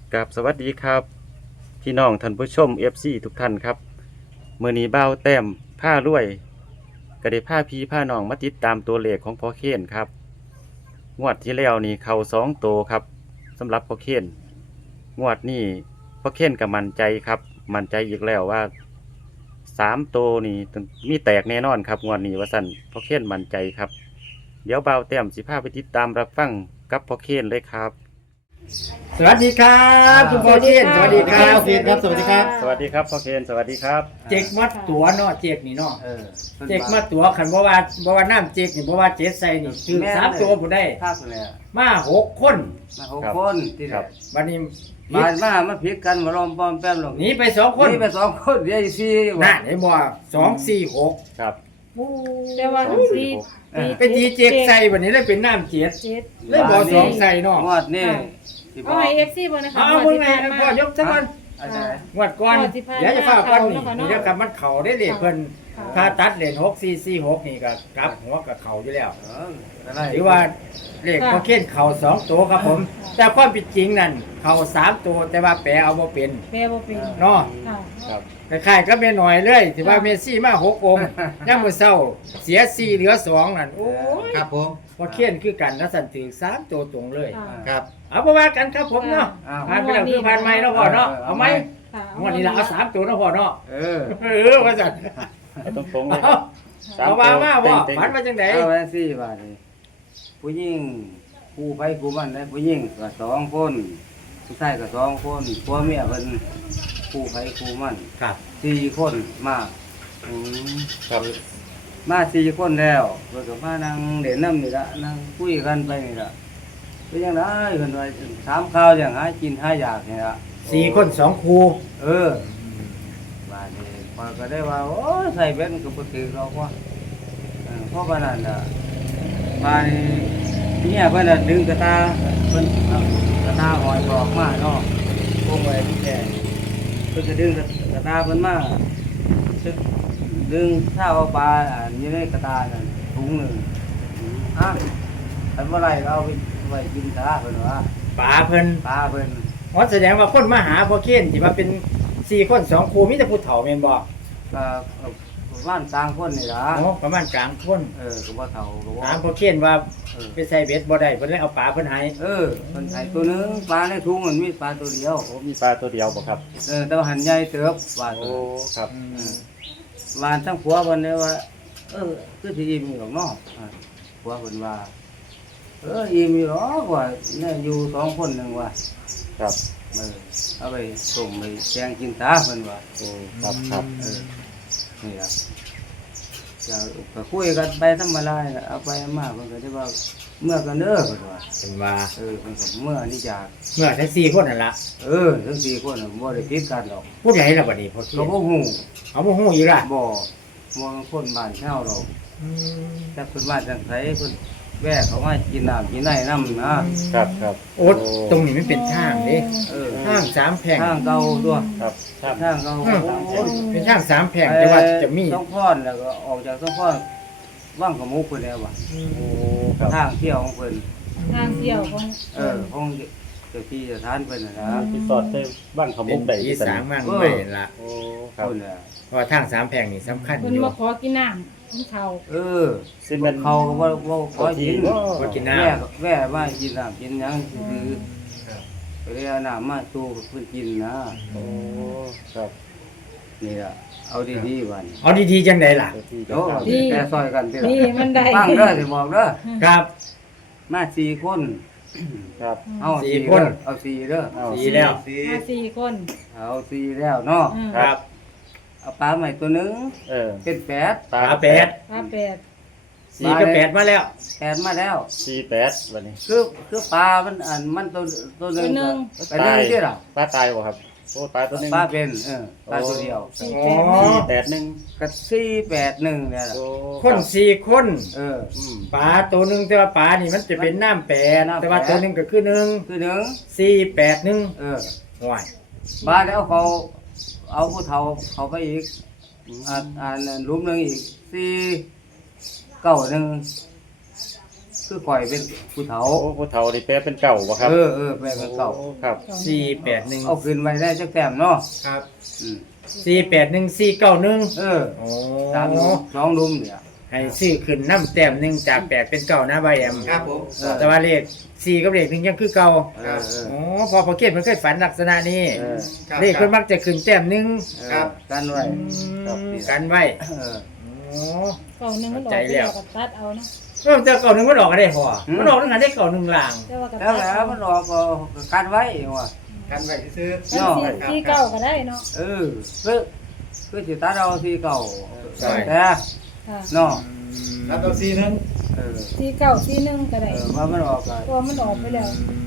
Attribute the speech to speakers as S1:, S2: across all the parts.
S1: กับสวัสดีครับพี่น้องท่านผู้ชม FC ทุกท่านครับมื้อนี้บ่าวแต้มผ้ารวยก็ได้พาพี่พาน้องมาติดตามตัวเลขของพ่อเคนครับงวดที่แล้วนี่เข้า2ตัวครับสำหรับพ่อเคนงวดนี้พ่อเคนก็มั่นใจครับมั่นใจอีกแล้วว่า3ตัวนี่ต้องมีแตกแน่นอนครับงวดนี้ว่าซั่นพ่อเคนมั่นใจครับเดี๋ยวบ่าวแต้มสิพาไปติดตามรับฟังกับพ่อเคนเลยครับ
S2: สวัสดีครับคุณพ่อเทียนสวัสดีครับ
S3: สวัสดีครับสวัสดีครับ
S1: สวัสดีครับพ่อเคนสวัสดีครับ
S2: เจ๊กมัดตัวเนาะเจ๊กนี่เนาะ
S3: พิ่น
S2: เจ๊กมัดตัวขันบ่ว่าน้ำเจ๊กนี่บ่ว่าเจ๊ใส่นี่ถือ3ตัวบ่ได้
S3: ครับเลย
S2: มา6 คน
S3: มา6 คนที่
S1: ครับ
S2: บัดนี้
S3: บ้านมาผิดกันมาล้อมป้อมแป้มลง
S2: หนีไป2 คน
S3: นี่ไป2 คนเดี๋ยว4อยู่
S2: นั่นเห็นบ่2 4 6
S1: ครับ
S4: แต่ว่าสี
S2: ไปตีเจ๊กใส่บัดนี้เลยเป็นน้ำเจ๊ก
S4: เจ็ด
S2: เลยบ่2ใส่เนาะ
S3: งวดนี่สิบ
S4: เอาให้เอฟซีบ่นะคะ
S2: เอามึงไงพ่อยกซะก่อน
S3: อาจารย์
S2: งวดก่อน
S4: งวดที่ผ่านมา
S2: เดี๋ยวจะฟ้าก่อนนี่
S4: เข้าเนาะ
S2: เดี๋ยวกับมันเข้าได้เลขเพิ่น
S4: ค่ะ
S2: ถ้าตัดเลน6446นี่ก็กลับหัวกับเข้าอยู่แล้ว
S3: อะไร
S2: ถือว่าเลขพอเขียนเข่า2ตัวครับผม แต่ความเป็นจริงนั่นเข่า3ตัวแต่ว่าแปลเอาบ่เป็น
S4: แปลบ่เป็น
S2: เนาะ
S4: ค่ะ
S1: ครับ
S2: คล้ายๆก็แม่หน่อยเลยที่ว่าเมสซี่มา6องค์ยามมื้อเช้าเสีย4เหลือ2นั่นโอ้ย
S3: ครับผม
S2: พอเขียนคือกันนะสั่นถึง3ตัวตรงเลย
S4: ค่ะ
S3: ครับ
S2: เอาบ่ว่ากันครับผมเนาะ
S3: อ้าว
S2: ผ่านไปแล้วคือผ่านใหม่เนาะพ่อเนาะเอาไหม
S4: ค่ะ
S2: งวดนี้ล่ะเอา3ตัวเนาะพ่อเนาะ
S3: เออ
S2: ว่าซั่น
S1: เอาตรงๆเลย
S2: เอา
S1: สาม
S2: เอาว่ามาบ่
S1: เต็งๆ
S2: ฝันว่าจังได๋
S3: เอาไว้4บาทนี่ผู้หญิงผู้ไผผู้มันได้ผู้หญิงก็2คนผู้ชายก็2คนผัวเมียเพิ่นผู้ไผผู้มัน
S2: ครับ
S3: 4คนมาอืม
S1: ครับ
S3: มา4คนแล้วเพิ่นก็มานั่งเล่นน้ำนี่ละนั่งคุยกันไปนี่ละเป็นยังไงเพิ่นว่าถามข่าวอย่างหากินหาอยากนี่ละ
S2: 4คน2คู่
S3: เออว่านี่พอยก็ได้ว่าโอ้ยใส่เบ็ดมันก็บ่ถือหรอกว่าเพราะว่านั่นน่ะมานี่เนี่ยเพิ่นน่ะดึงกระตาเพิ่นเอากระตาหอยบอกมาเนาะพวกไว้ที่แก่เพิ่นจะดึงกระตาเพิ่นมาดึงถ้าเอาปลาอยู่ในกระตานั่นถุงหนึงคันบ่ไรก็เอาไปไว้กินซะเพิ่นว่า
S2: ป๋าเพิ่น
S3: ปลาเพิ่น
S2: อ๋อแสดงว่าคนมาหาพอเขียนที่ว่าเป็น4คน2คู่มีแต่ผู้เฒ่าแม่นบ่
S3: ก็บ้านต่างคนนี่ล่ะ
S2: อ๋อประมาณกลางคน
S3: ก็บ่เฒ่าก็บ่
S2: ถามพอเขียนว่า
S3: เออ
S2: ไปใส่เบ็ดบ่ได้เพิ่นเลยเอาปลาเพิ่นให้
S3: เพิ่นให้ตัวหนึงปลาในถุงมันมีปลาตัวเดียว
S1: โอ้มีปลาตัวเดียวบ่ครับ
S3: แต่ว่าหันใหญ่เติบว่า
S1: โอ้ครับ
S3: วานทั้งผัวเพิ่นเลยว่า คือสิอิ่มอยู่หรอกเนาะผัวเพิ่นว่า อิ่มอยู่หรอกว่าเนี่ยอยู่2คนนึงว่า
S1: ครับ
S3: เอาไปส่งไปแกงกินตาเพิ่นว่า
S1: โอ้ครับครับ
S3: นี่ล่ะก็คุยกันไปธรรมดาน่ะเอาไปเอามาเพิ่นก็ได้ว่าเมื่อกันเด้อเพิ่นว่า
S2: เห็นว่า
S3: เพิ่นก็เมื่อนี่จาก
S2: เมื่อทั้ง4คนนั่นล่ะ
S3: ทั้ง4คนน่ะบ่ได้ผิดกันหรอก
S2: ผู้ใดล่ะบัดนี้พอเขีย
S3: ก็
S2: น
S3: บ่ฮู้
S2: เอาบ่ฮู้อีกล่ะ
S3: บ่คนบ้านเช่าดอก
S2: อืม
S3: แต่เพิ่นมาจังไสเพิ่นแวะเขามากินน้ำกินไหนน้ำนะครับ
S1: ครับ
S2: โอ้ตรงนี้มันเป็นทางเด้ ทาง3แพร่ง
S3: ทางเก่าตัว
S1: ครับครับ
S3: ทางเก่า
S2: เป็นทาง3แพร่งแต่ว่าจะมี
S3: ต้องพรแล้วก็ออกจากต้องพรว่างขมุกเพิ่นแล้วว่ะ
S1: โอ้ครับ
S3: ทางเที่ยวของเพิ่น
S4: ทางเสี่ยวของ
S3: ของเจ้าที่เจ้าทานเพิ่นน่ะนะ
S1: ที่สอดใส่บ้านข
S2: เป็
S1: มุ
S2: น
S1: กได้
S2: ที่
S1: ที่
S2: สร้า
S1: สาง ม
S2: มั่งไม่ล่ะ
S1: โอ้ครับ
S3: เพิ่นน่ะ
S2: เพราะว่าทาง3แพร่งนี่สำคัญอ
S4: เพิ่น
S2: ยู่
S4: มาขอกินน้ำของเขา
S3: สิเป็นเขาก็บ่ขอกิน
S2: บ่กินน้ำ
S3: แว่มากินน้ำกินหยังคือไปเรียกน้ำมาสู่เพิ่นกินนะ
S1: โอ้ครับ
S3: นี่ล่ะเอาดีๆวัน
S2: เอาดีๆจังได๋ล่ะ
S1: ตัวที่
S3: โอ้
S1: ครับ
S3: แต่ซอยกันติล่ะ
S4: นี่มันได้
S3: ฟังเด้อสิบอกเด้อ
S2: ครับ
S3: มา4คน
S1: ครับ
S3: เอา
S2: สี่
S3: 4
S2: คน
S3: เอา4เด้อ
S1: เอา
S2: สีแล้ว
S4: มา4คน
S3: เอา4แล้วเนาะ
S2: ครับ
S3: เอาปลาใหม่ตัวหนึง เป็น8
S2: ปลาแปด
S4: ปลาแปด
S2: 4กับ8มาแล้ว
S3: 8มาแล้ว
S1: 48วันนี้
S3: คือปลามันมันตัวหนึงไปนึงที่ล่ะ
S1: ปลาตายบ่ครับโอ้ปลาตัวหนึง
S3: ปลาเป็นปลาตัวเดียว
S4: สี่
S2: อ๋
S4: แป
S2: อ
S4: ด
S1: 481
S3: ก็481เนี่ยล่ะ
S1: โอ้
S2: คน4คน
S1: อืม
S2: ปลาตัวหนึงแต่ว่าปลานี่มันจะเป็นน้ำแปดแต่ว่าตัวหนึงก็คือ1
S3: คือหนึ่ง
S2: 481ห่วย
S3: ปลาแล้วเขาเอาผู้เฒ่าเขาไปอีกหลุมหนึงอีก491 คือข่อยเป็นผู้เฒ่า
S1: โอ้ผู้เฒ่านี่แปลเป็นเก่าบ่ครับ
S3: แม่เป็นเก่า
S1: โอ้ครับ
S2: 481
S3: เอาขึ้นไว้ได้จักแต้มเนาะ
S2: ครับ
S3: อืม
S2: 481 491 โอ้
S3: ตามสองลุมเนี่ย
S2: ให้ซื้อขึ้นน้ำแต้มหนึ่งจาก8เป็น9นะใบแอม
S5: ครับผม
S2: แต่ว่าเลข4กับเลข1ยังคือเก่า
S3: เออ
S2: อ๋อพอเกตมันเคยฝันลักษณะนี้
S3: เออ
S5: ครับ
S2: เลขเพิ่นมักจะขึ้นแต้มหนึง
S5: ครับ
S3: กันไว้
S2: กันไว้
S3: เออ
S2: อ๋อ
S4: เก่าหนึ่งมันออก
S2: ใจ
S4: ไป
S2: แล้
S4: แล้ว วก็ตัดเอาเนาะ
S2: เริ่มจากเก่าหนึงมันออกก็ได้พอมันออกตั้งแต่ได้เก่าหนึงล่าง
S4: แต่ว่าก็
S3: แล้ว
S4: ตัด
S3: แล้ว
S4: เอา
S3: มันออกก็กันไว้ว่ะ
S5: กันไว้ซื้อ
S4: มันสี่เก่าก็ได้เนาะ
S3: คือสิตัดเอาที่เก่าแต่
S4: ค่ะ
S3: เนาะ
S5: แล้วตัวซีนึง
S3: เออ
S4: สี่เก่าสี่หนึ่งก็ได้
S3: ว่ามันออกก็
S4: ตัวมันออกไปแล้ว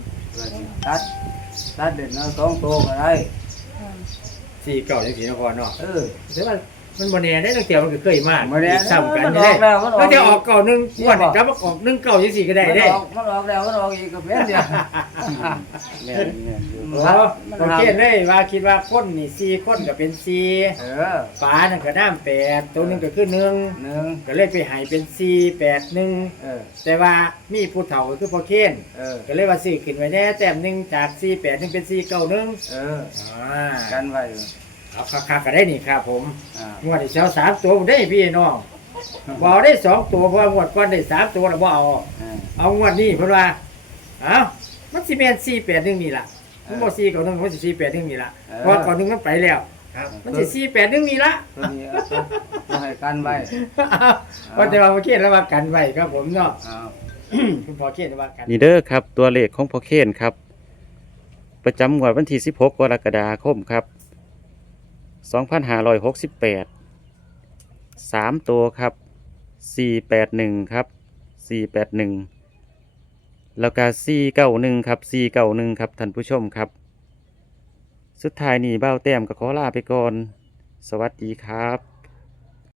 S3: ตัดเด่นเอาสองตัวก็ได้
S4: ค่ะ
S2: 4เก่าจังซี่นครเนาะ
S3: เ
S2: แต่ว่ามันบ่แน่ได้ตั้งแต่มันก็เคยมา
S3: บ่แน่
S2: ซ้ำกัน
S3: มันอ
S2: ได้
S3: อกแล้วมันออก
S2: แล้วจะออกเก่าหนึงงวดนี้กลับมาออก1เก่าจังซี่ก็ได้เด้
S3: มันออกแล้วมันออกอีกก็เป็นเดียว
S1: แม่นแม่นอยู่
S2: โอ้โอเคเลยว่าคิดว่าคนนี่4คนก็เป็น4
S3: เออ
S2: ฝานั่นก็น้ำ8ตัวหนึงก็คือ1
S3: หนึ่ง
S2: ก็เลยไปให้เป็น481
S3: เออ
S2: แต่ว่ามีผู้เฒ่าก็คือพ่อเคน
S3: เออ
S2: ก็เลยว่าซื้อขึ้นไว้แน่แต้มหนึงจาก481เป็น491
S3: เออ
S2: กั
S3: กัน นไว้
S2: เอาคักๆก็ได้นี่ครับผม
S3: อ่าง
S2: วดที่เช้า3ตัวได้พี่น้องบ่เอาได้2ตัวเพราะว่างวดก่อนได้3ตัวแล้วบ่เอา เอางวดนี้เพิ่นว่าเอ้ามันสิแม่น481นี่ล่ะมันบ่491มันสิ481นี่ล่ะเพราะว่าก่อนหนึงมันไปแล้ว
S5: ครับ
S2: มันสิ481นี่ล่ะ
S3: ตัวนี้เอาตัวให้กันไว้
S2: ก็จะว่าพ่อเคนแล้วว่ากันไว้ครับผมเนาะ
S3: อ้าว
S2: คุณพ่อเคนว่ากัน
S1: นี่เด้อครับตัวเลขของพ่อเคนครับ ประจำงวดวันที่ 16 กรกฎาคมครับ 2568 3 ตัวครับ 481 ครับ 481 แล้วก็491 ครับ 491 ครับท่านผู้ชมครับ สุดท้ายนี้เบ้าแต้มก็ขอลาไปก่อน สวัสดีครับ